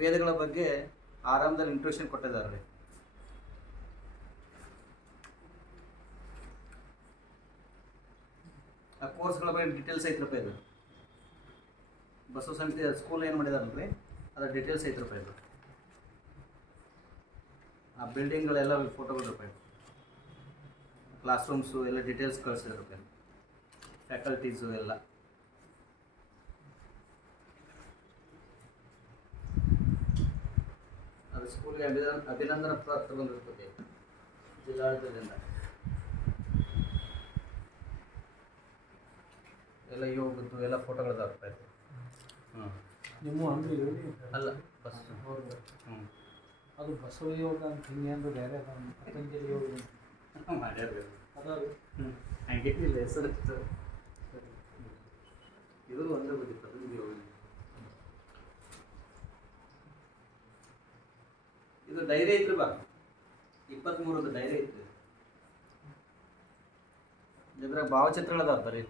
ವೇದಗಳ ಬಗ್ಗೆ ಆರಾಮದಲ್ಲಿ ಇಂಟ್ರೊಡಕ್ಷನ್ ಕೊಟ್ಟಿದ್ದಾರೆ ರೀ ಆ ಕೋರ್ಸ್ಗಳ ಬಗ್ಗೆ ಡೀಟೇಲ್ಸ್ ಐತ್ರಪ್ಪ ಇದು. ಬಸವ ಸಮಿತಿ ಸ್ಕೂಲ್ ಏನು ಮಾಡಿದಾರಲ್ರಿ ಅದರ ಡೀಟೇಲ್ಸ್ ಐತ್ರಪ್ಪ ಇದು. ಆ ಬಿಲ್ಡಿಂಗ್ಗಳೆಲ್ಲ ಫೋಟೋಗಳು ರೂಪಾಯಿ ಕ್ಲಾಸ್ ರೂಮ್ಸು ಎಲ್ಲ ಡೀಟೇಲ್ಸ್ ಕಳಿಸಿದ್ರು ರೂಪಾಯಿ ಫ್ಯಾಕಲ್ಟೀಸು ಎಲ್ಲ. ಅದು ಸ್ಕೂಲ್ಗೆ ಅಭಿನಂದನ ಅಭಿನಂದನ ಪತ್ರ ಬಂದಿರ್ತದೆ ಜಿಲ್ಲಾಡಳಿತದಿಂದ. ಎಲ್ಲ ಯೋಗದ್ದು ಎಲ್ಲ ಫೋಟೋಗಳು ರೂಪಾಯಿ ಹ್ಞೂ ನಿಮ್ಮ ಅಂಗಡಿ ಅಲ್ಲ ಬಸ್. ಹ್ಞೂ ಅದು ಬಸವ ಯೋಗ ಅಂತ ಹಿಂಗೆ ಅಂದ್ರೆ ಬೇರೆ ಅದ ಪತಂಜಲಿ ಯೋಗ. ಮಾಡ್ಯಾರ ಅದಾವೆ ಹ್ಞೂ ಹಾಗೆ ಇಲ್ಲ ಹೆಸರು. ಇದು ಒಂದೇ ಬುದ್ಧಿ ಪತಂಜಲಿ ಯೋಗ ಇದು ಡೈರಿ ಐತ್ರಿ ಬಾ. ಇಪ್ಪತ್ತ್ಮೂರದ್ದು ಧೈರ್ಯ ಇತ್ತು ಇದ್ರಾಗ ಭಾವಚಿತ್ರಗಳದಾವ ಬರೀ.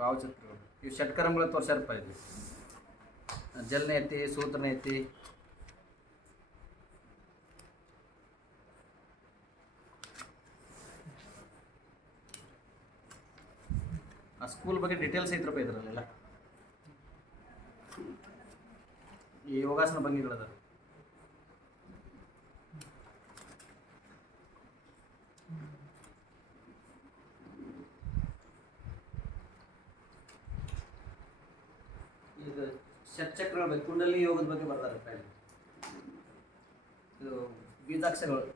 ಭಾವಚಿತ್ರಗಳು. ಇವು ಷಟ್ಕರಂಗಳ ತೋರ್ಸ್ಯಾರಪ್ಪ ಇದು. ಜಲ್ನೆ ಐತಿ ಸೂತ್ರನ ಐತಿ ಆ ಸ್ಕೂಲ್ ಬಗ್ಗೆ ಡೀಟೇಲ್ಸ್ ಐತ್ರಪ್ಪ ಇದ್ರಲ್ಲೆಲ್ಲ. ಈ ಯೋಗಾಸನ ಭಂಗಿಗಳದ. ಈಗ ಷಟ್ಚಕ್ರಗಳ ಬಗ್ಗೆ ಕುಂಡಲಿ ಯೋಗದ ಬಗ್ಗೆ ಬರ್ತಾರೆ. ಇದು ಬೀಜಾಕ್ಷರಗಳು.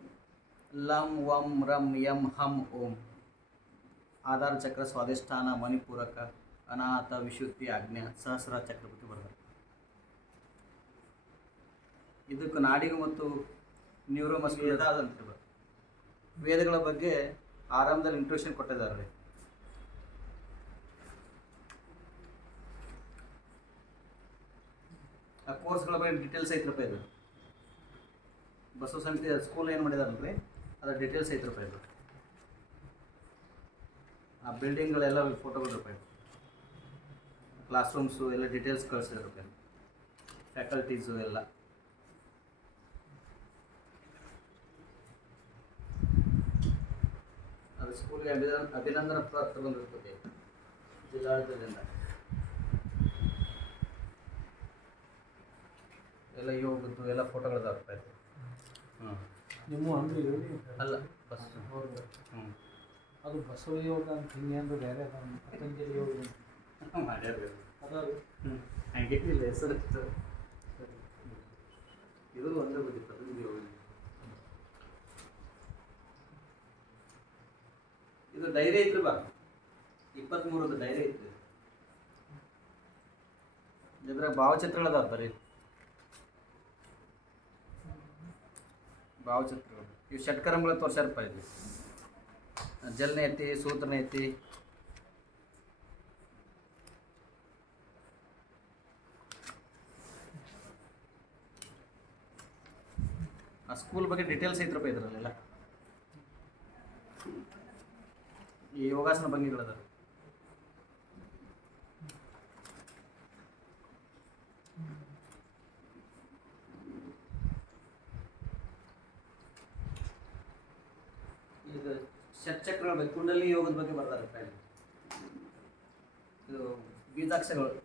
ಲಂ, ವಂ, ರಂ, ಯಂ, ಹಂ, ಓಂ. ಆಧಾರ ಚಕ್ರ, ಸ್ವಾಧಿಷ್ಠಾನ, ಮಣಿಪೂರಕ, ಅನಾಥ, ವಿಶುದ್ಧಿ, ಆಜ್ಞಾ ಸಹಸ್ರ ಚಕ್ರ ಬಗ್ಗೆ ಬರ್ತಾರೆ. ಇದಕ್ಕೆ ನಾಡಿಗೆ ಮತ್ತು ನ್ಯೂರೋಮಸ್ಕ್ಯುಲರ್ ಅಂತ ವೇದಗಳ ಬಗ್ಗೆ ಆರಾಮದಲ್ಲಿ ಇಂಟ್ರೊಡಕ್ಷನ್ ಕೊಟ್ಟಿದ್ದಾರೆ. ರೀ ಆ ಕೋರ್ಸ್ಗಳ ಬಗ್ಗೆ ಡೀಟೇಲ್ಸ್ ರೂಪಾಯಿ ಇದು. ಬಸವ ಸಮಿತಿ ಸ್ಕೂಲ್ ಏನು ಮಾಡಿದಾರಲ್ರಿ ಅದರ ಡೀಟೇಲ್ಸ್ ಐತ್ರಪ್ಪ ಇದು. ಆ ಬಿಲ್ಡಿಂಗ್ಗಳೆಲ್ಲ ಫೋಟೋಗಳು ರೂಪಾಯಿ ಕ್ಲಾಸ್ ರೂಮ್ಸು ಎಲ್ಲ ಡೀಟೇಲ್ಸ್ ಕಳಿಸಿದ್ರು ರೂಪಾಯಿ ಫ್ಯಾಕಲ್ಟೀಸು ಎಲ್ಲ. ಅದು ಸ್ಕೂಲ್ಗೆ ಅಭಿನ ಅಭಿನಂದನ ಪತ್ರ ಬಂದಿರ್ತದೆ ಜಿಲ್ಲಾಡಳಿತದಿಂದ. ಎಲ್ಲ ಯೋಗದ್ದು ಎಲ್ಲ ಫೋಟೋಗಳು ರೂಪಾಯಿ ಹ್ಞೂ ನಿಮ್ಮ ಅಂಗಡಿ ಅಲ್ಲ ಬಸ್. ಹ್ಞೂ ಅದು ಬಸವ ಯೋಗ ಅಂತ ಹಿಂಗೆ ಅಂದ್ರೆ ಬೇರೆ ಅದಾವ ಪತಂಜಲಿ ಯೋಗ ಅಂತ. ಮಾಡ್ಯಾರ ಹಾಗೆ ಇಲ್ಲ ಹೆಸರು. ಇದು ಒಂದೇ ಬುದ್ಧಿ ಇತ್ತು ಐತ್ರಿ ಬಾ. ಇಪ್ಪತ್ತ್ಮೂರದ್ದು ಡೈರಿ ಐತ್ರಿ ಇದ್ರಾಗ ಭಾವಚಿತ್ರಗಳದಾವ ಬರೀ. ಭಾವಚಿತ್ರಗಳು. ಇವು ಷಟ್ಕರಂಗಳ ತೋರ್ಸ್ಯಾರಪ್ಪ ಇದು ಜಲ್ನೆ ಐತಿ ಸೂತ್ರನ ಐತಿ ಆ ಸ್ಕೂಲ್ ಬಗ್ಗೆ ಡೀಟೇಲ್ಸ್ ಐತ್ರಪ್ಪ ಇದ್ರಲ್ಲೆಲ್ಲ. ಈ ಯೋಗಾಸನ ಭಂಗಿಗಳದ. ಇದು ಷಟ್ಚಕ್ರಗಳ ಕುಂಡಲಿ ಯೋಗದ ಬಗ್ಗೆ ಬರ್ತಾರೆ. ಇದು ಬೀಜಾಕ್ಷರಗಳು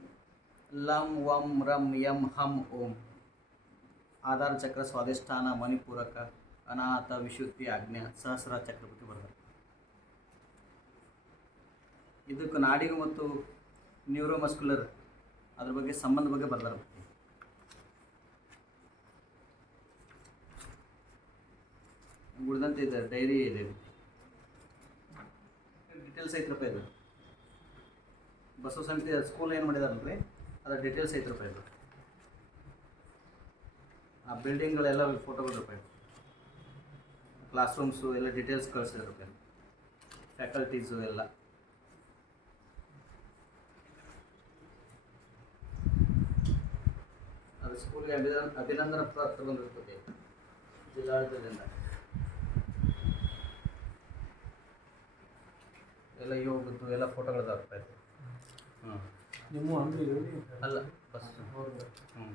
ಲಂ, ವಂ, ರಂ, ಯಂ, ಹಂ, ಓಂ. ಆಧಾರ ಚಕ್ರ, ಸ್ವಾಧಿಷ್ಠಾನ, ಮಣಿಪೂರಕ, ಅನಾಥ, ವಿಶುದ್ಧಿ, ಆಜ್ಞಾ ಸಹಸ್ರ ಚಕ್ರ ಬಗ್ಗೆ ಬರ್ತಾರೆ. ಇದಕ್ಕೆ ನಾಡಿಗೆ ಮತ್ತು ನ್ಯೂರೋಮಸ್ಕ್ಯುಲರ್ ಅದ್ರ ಬಗ್ಗೆ ಸಂಬಂಧ ಬಗ್ಗೆ ಬರ್ತಾರೆ. ಉಳಿದಂತೆ ಇದೆ, ಡೈರಿ ಇದೆ. ಡೀಟೇಲ್ಸ್ ಐತ್ರಪ್ಪ ಇದು. ಬಸವ ಸಮಿತಿ ಸ್ಕೂಲ್ ಏನು ಮಾಡಿದಾರಲ್ರಿ ಅದರ ಡೀಟೇಲ್ಸ್ ಐತ್ರಪ್ಪ ಇದು. ಆ ಬಿಲ್ಡಿಂಗ್ಗಳೆಲ್ಲ ಫೋಟೋಗಳು ರೂಪಾಯಿ ಕ್ಲಾಸ್ ರೂಮ್ಸು ಎಲ್ಲ ಡೀಟೇಲ್ಸ್ ಕಳಿಸಿದ್ರು ರೂಪಾಯಿ ಫ್ಯಾಕಲ್ಟೀಸು ಎಲ್ಲ. ಅದು ಸ್ಕೂಲ್ಗೆ ಅಭಿನಂದನ ಅಭಿನಂದನಾ ಪತ್ರ ಬಂದಿರ್ತದೆ ಜಿಲ್ಲಾಡಳಿತದಿಂದ. ಎಲ್ಲ ಯೋಗದ್ದು ಎಲ್ಲ ಫೋಟೋಗಳು ರೂಪಾಯಿ ಹ್ಞೂ ನಿಮ್ಮ ಅಂಗಡಿ ಅಲ್ಲ ಬಸ್. ಹ್ಞೂ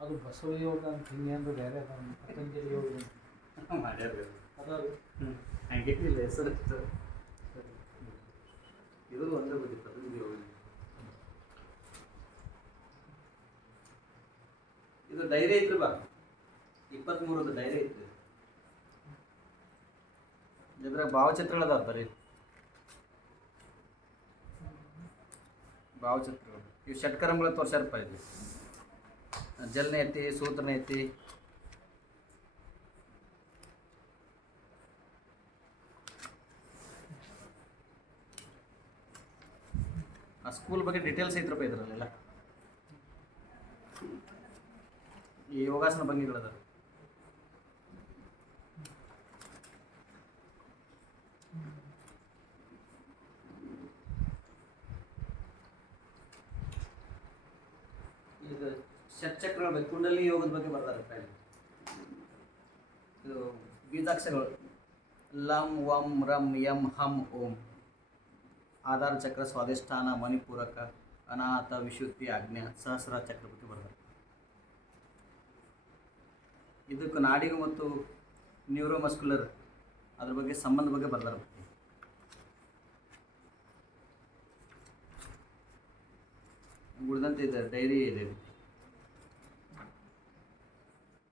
ಅದು ಬಸವ ಯೋಗ ಅಂತ ಹಿಂಗೇನು ಬೇರೆ ಅದ ಪತಂಜಲಿ ಯೋಗ ಅಂತ. ಹ್ಞೂ ಹಂಗೆ ಇಲ್ಲ ಹೆಸರು. ಇದು ಒಂದೇ ಬಗ್ಗೆ ಪತಂಜಲಿ ಯೋಗ ಇದು ಧೈರ್ಯ ಐತ್ರಿ ಬಾ. ಇಪ್ಪತ್ತ್ಮೂರದು ಡೈರಿ ಐತ್ರಿ ಇದ್ರಾಗ ಭಾವಚಿತ್ರಗಳದ ಬರೀ. ಭಾವಚಿತ್ರಗಳು. ಇವು ಷಟ್ಕರಂಗಳ ತೋರ್ಸ್ಯಾರಪ್ಪ ಇದು ಜಲ್ನೆ ಐತಿ ಸೂತ್ರನ ಐತಿ ಆ ಸ್ಕೂಲ್ ಬಗ್ಗೆ ಡೀಟೇಲ್ಸ್ ಐತ್ರಪ್ಪ ಇದ್ರಲ್ಲೆಲ್ಲ. ಈ ಯೋಗಾಸನ ಭಂಗಿಗಳದ. ಇದು ಷಟ್ಚಕ್ರಗಳ ಬಗ್ಗೆ ಕುಂಡಲಿ ಯೋಗದ ಬಗ್ಗೆ ಬರ್ತಾರೆ ಇದು ಬೀಜಾಕ್ಷರಗಳು ಲಂ, ವಂ, ರಂ, ಯಂ, ಹಂ, ಓಂ. ಆಧಾರ ಚಕ್ರ, ಸ್ವಾಧಿಷ್ಠಾನ, ಮಣಿಪೂರಕ, ಅನಾಥ, ವಿಶುದ್ಧಿ, ಆಜ್ಞಾ ಸಹಸ್ರ ಚಕ್ರ ಬಗ್ಗೆ ಬರ್ತಾರೆ. ಇದಕ್ಕೆ ನಾಡಿಗೆ ಮತ್ತು ನ್ಯೂರೋಮಸ್ಕ್ಯುಲರ್ ಅದ್ರ ಬಗ್ಗೆ ಸಂಬಂಧ ಬಗ್ಗೆ ಬರ್ತಾರೆ ಉಳಿದಂತೆ ಇದೆ ಡೈರಿ ಇದು.